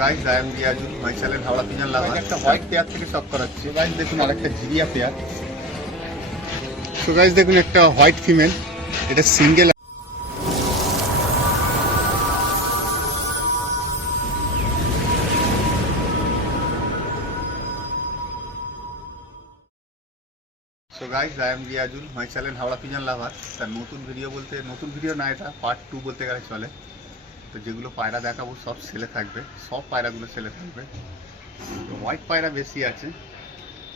Guys I am Riazul my channel Howrah pigeon লাভার। একটা white pair থেকে stock করাচ্ছি। গাইস দেখুন আরেকটা জিরিয়া পেয়ার। সো গাইস দেখুন একটা হোয়াইট ফিমেল, এটা single. So guys I am Riazul my channel Howrah pigeon লাভার। তার নতুন ভিডিও বলতে নতুন ভিডিও না, এটা পার্ট 2 বলতে গেলে চলে। তো যেগুলো পায়রা দেখাবো সব সেলে থাকবে, সব পায়রাগুলো সেলে থাকবে। হোয়াইট পায়রা বেশি আছে,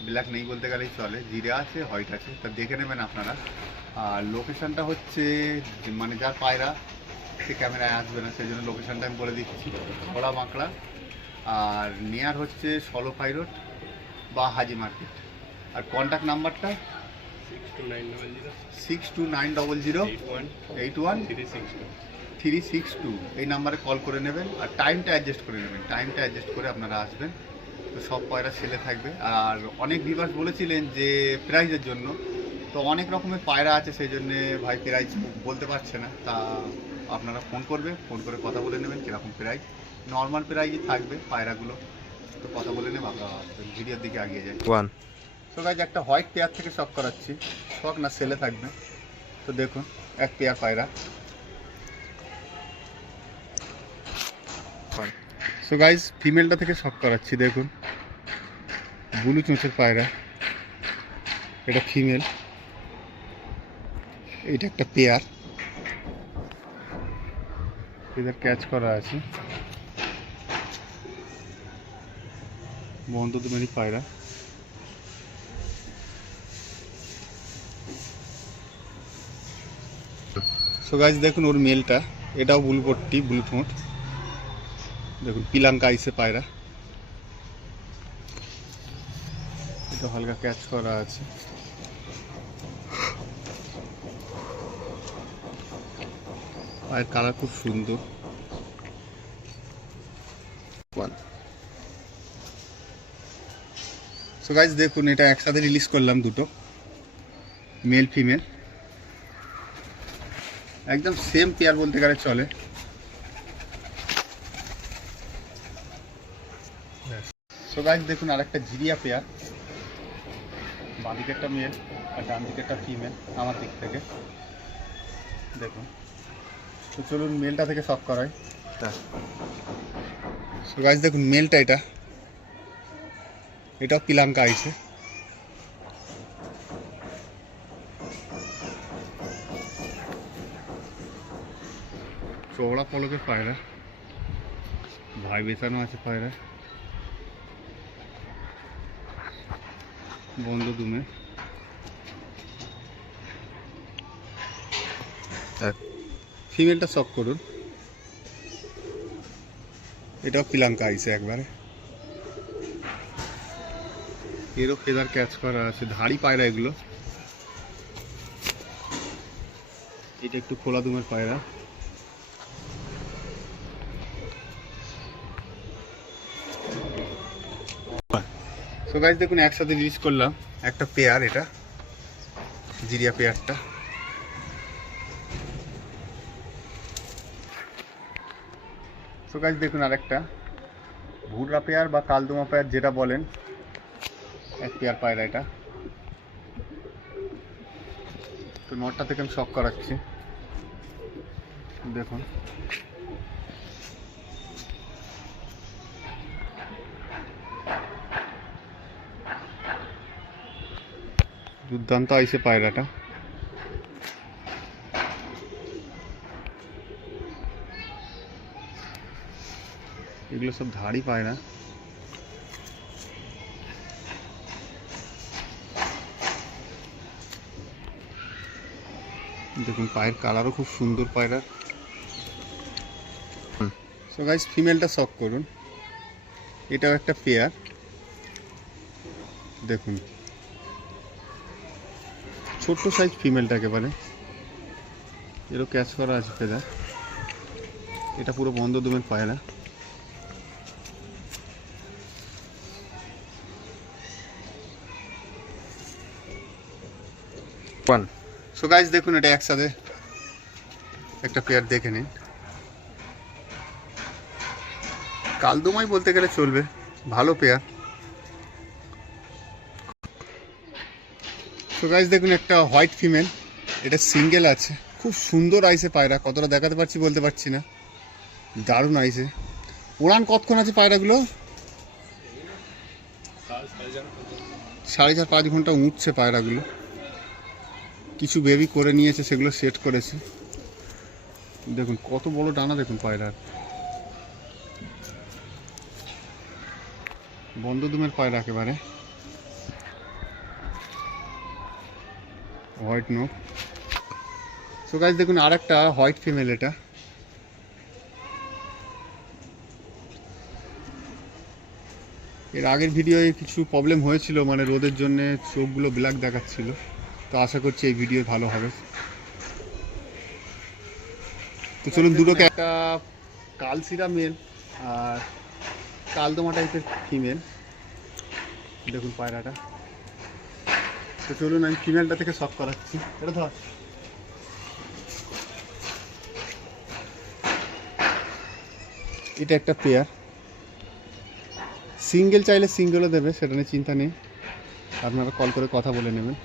ব্ল্যাক নেই বলতে গেলেই চলে। জিরা আছে, হোয়াইট আছে, তা দেখে নেবেন আপনারা। আর লোকেশানটা হচ্ছে মানে যার পায়রা সে ক্যামেরায় আসবে না, সেই জন্য লোকেশানটা আমি বলে দিচ্ছি। খোলা বাঁকড়া আর নিয়ার হচ্ছে সলোফাই রোড বা হাজি মার্কেট। আর কন্ট্যাক্ট নাম্বারটা 6290081362। এই নাম্বারে কল করে নেবেন আর টাইমটা অ্যাডজাস্ট করে নেবেন। টাইমটা অ্যাডজাস্ট করে আপনারা আসবেন। তো সব পায়রা সেলে থাকবে। আর অনেক ভিউয়ার্স বলেছিলেন যে প্রাইজের জন্য, তো অনেক রকমের পায়রা আছে, সেই জন্যে ভাই প্রাইজ বলতে পারছে না। তা আপনারা ফোন করবে, ফোন করে কথা বলে নেবেন কীরকম প্রাইজ। নর্মাল প্রাইজই থাকবে পায়রাগুলো। তো কথা বলে নেব, আমরা ভিডিওর দিকে এগিয়ে যাই। তো গাইজ একটা হোয়াইট পেয়ার থেকে শখ করাচ্ছি, শখ না সেলে থাকবে। তো দেখুন এক পেয়ার পায়রা। সো গাইজ ফিমেলটা থেকে শখ করাচ্ছি, দেখুন ব্লু চোঁচের পায়রা, এটা ফিমেল, এটা একটা পেয়ার। এদের ক্যাচ করা আছে, বন্ধ দুমেরই পায়রা। সো গাইজ দেখুন ওর মেলটা, এটাও ব্লু পট্টি, ব্লু ঠোঁট। দেখুন পিলাঙ্কা আইসে পায়রা, এটা হালকা ক্যাচ করা আছে। পায়ের কালার খুব সুন্দর। সো গাইজ দেখুন এটা একসাথে রিলিজ করলাম, দুটো মেল ফিমেল, একদম সেম পেয়ার বলতে গেলে চলে। সো গাইজ দেখুন আরেকটা জিরিয়া পেয়ার, বাঁ দিকে একটা মেল আর ডান দিকে একটা ফিমেল আমার দিক থেকে। দেখুন, তো চলুন মেলটা থেকে শখ করাই। সো গাইজ দেখুন মেলটা, এটাও পিলাঙ্কা আইছে। চওড়া পলকের পায়রা, ভাই বেচানো আছে পায়রা, বন্ধ দুমে। ফিমেলটা শখ করুন, এটাও পিলাঙ্কা আইছে একবারে। এরও ফেদার ক্যাচ করা আছে, ধাড়ি পায়রা এগুলো। এটা একটু খোলা দুমের পায়রা। সো গাইস দেখুন একসাথে রিলিজ করলাম একটা পেয়ার, এটা জিরিয়া পেয়ারটা। সো গাইস দেখুন আরেকটা ভুররা পেয়ার বা কালদমা পেয়ার যেটা বলেন, এক পেয়ার পায়রা এটা। তো নটটা থেকে আমি শখ করাচ্ছি, দেখুন দুর্দান্ত আইসে পায়রাটা। এগুলো সব ধাড়ি পায়রা। দেখুন পায়ের কালারও খুব সুন্দর পায়রার। সো গাইস ফিমেলটা শখ করুন, এটাও একটা পেয়ার। দেখুন ছোট্ট সাইজ ফিমেলটা একেবারে, এরও ক্যাচ করা আছে ফেদার। এটা পুরো বন্ধ দুমের পায়রা। সো গাইস দেখুন এটা একসাথে একটা পেয়ার দেখে নিন, কালদমাই বলতে গেলে চলবে, ভালো পেয়ার। তো গাইস দেখুন একটা হোয়াইট ফিমেল, এটা সিঙ্গেল আছে, খুব সুন্দর আইসে পায়রা, কতটা দেখাতে পারছি বলতে পারছি না, দারুণ আইসে। উড়ান কতক্ষণ আছে পায়রাগুলো? 4.5-5 ঘন্টা উঠছে পায়রাগুলো। কিছু বেবি করে নিয়েছে, সেগুলো সেট করেছে। দেখুন কত বড় ডানা, দেখুন পায়রার। বন্ধদুমের পায়রা একেবারে, হোয়াইট নোক। সো গাইস দেখুন আর একটা হোয়াইট ফিমেল, এটা এর আগের ভিডিওয়ে কিছু প্রবলেম হয়েছিল, মানে রোদের জন্য চোখগুলো ব্ল্যাক দেখাচ্ছিল, তো আশা করছি এই ভিডিও ভালো হবে। তো চলুন দুটোকে, একটা কালশিরা মেল আর কালদমা টাইপের ফিমেল, দেখুন পায়রাটা। তো চলুন আমি ফিমেলটা থেকে শক করাচ্ছি, এটা ধর। এটা একটা পেয়ার, সিঙ্গেল চাইলে সিঙ্গেলও দেবে, সেটা নিয়ে চিন্তা নেই, আপনারা কল করে কথা বলে নেবেন।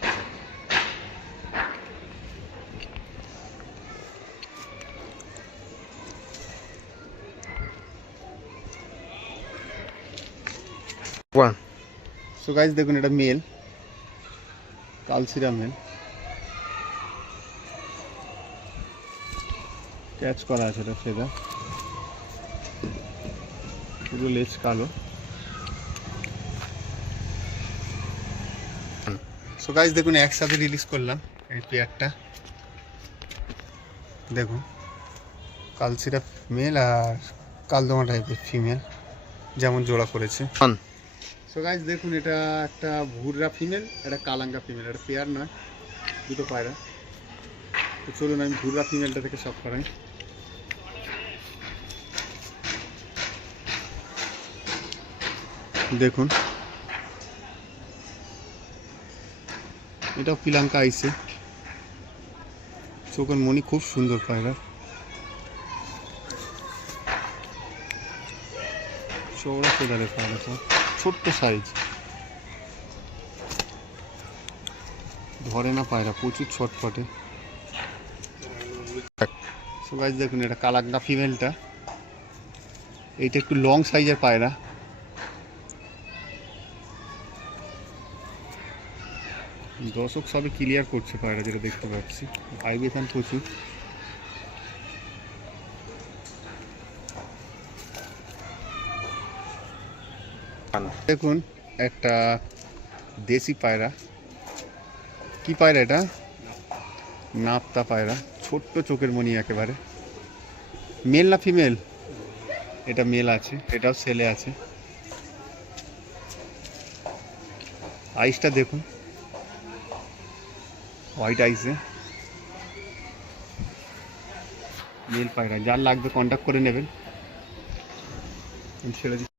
সো গাইস দেখুন এটা মেল, কালশিরা মেল, ক্যাচ করা আছে, এটা ফেদার, পুরো লেজ কালো। সো গাইস দেখুন একসাথে রিলিজ করলাম এই পেয়ারটা, দেখুন কালশিরা মেল আর কালদমা টাইপের ফিমেল, যেমন জোড়া করেছে। সো গাইস দেখুন এটা একটা ভুররা ফিমেল, এটা কালাঙ্গা ফিমেল, এটা পেয়ার নয়, দুটো পায়রা। তো চলুন আমি ভুররা ফিমেলটা থেকে সব করাই। দেখুন এটাও পিলাঙ্কা আইসে, চোখের মনি খুব সুন্দর পায়রা, চৌড়া ফেদারের পায়রাটা, ছোট্ট সাইজ, ধরে না পায়রা, প্রচুর ছটফটে। সো গাইস দেখুন এটা কালাঙ্গা ফিমেলটা, এইটা একটু লং সাইজের পায়রা, দর্শক সবে ক্লিয়ার করছে পায়রা, যেটা দেখতে পাচ্ছি, ভাইব্রেশন প্রচুর। দেখুন একটা দেশি পায়রা, কি পায়রা এটা? নাপ্তা পায়রা, ছোট্ট চোখের মনি একেবারে। মেল না ফিমেল? এটা মেল আছে, এটাও ছেলে আছে। আইসটা দেখুন, হোয়াইট আইসে, মেল পায়রা। যার লাগবে কন্ট্যাক্ট করে নেবেন, ছেড়ে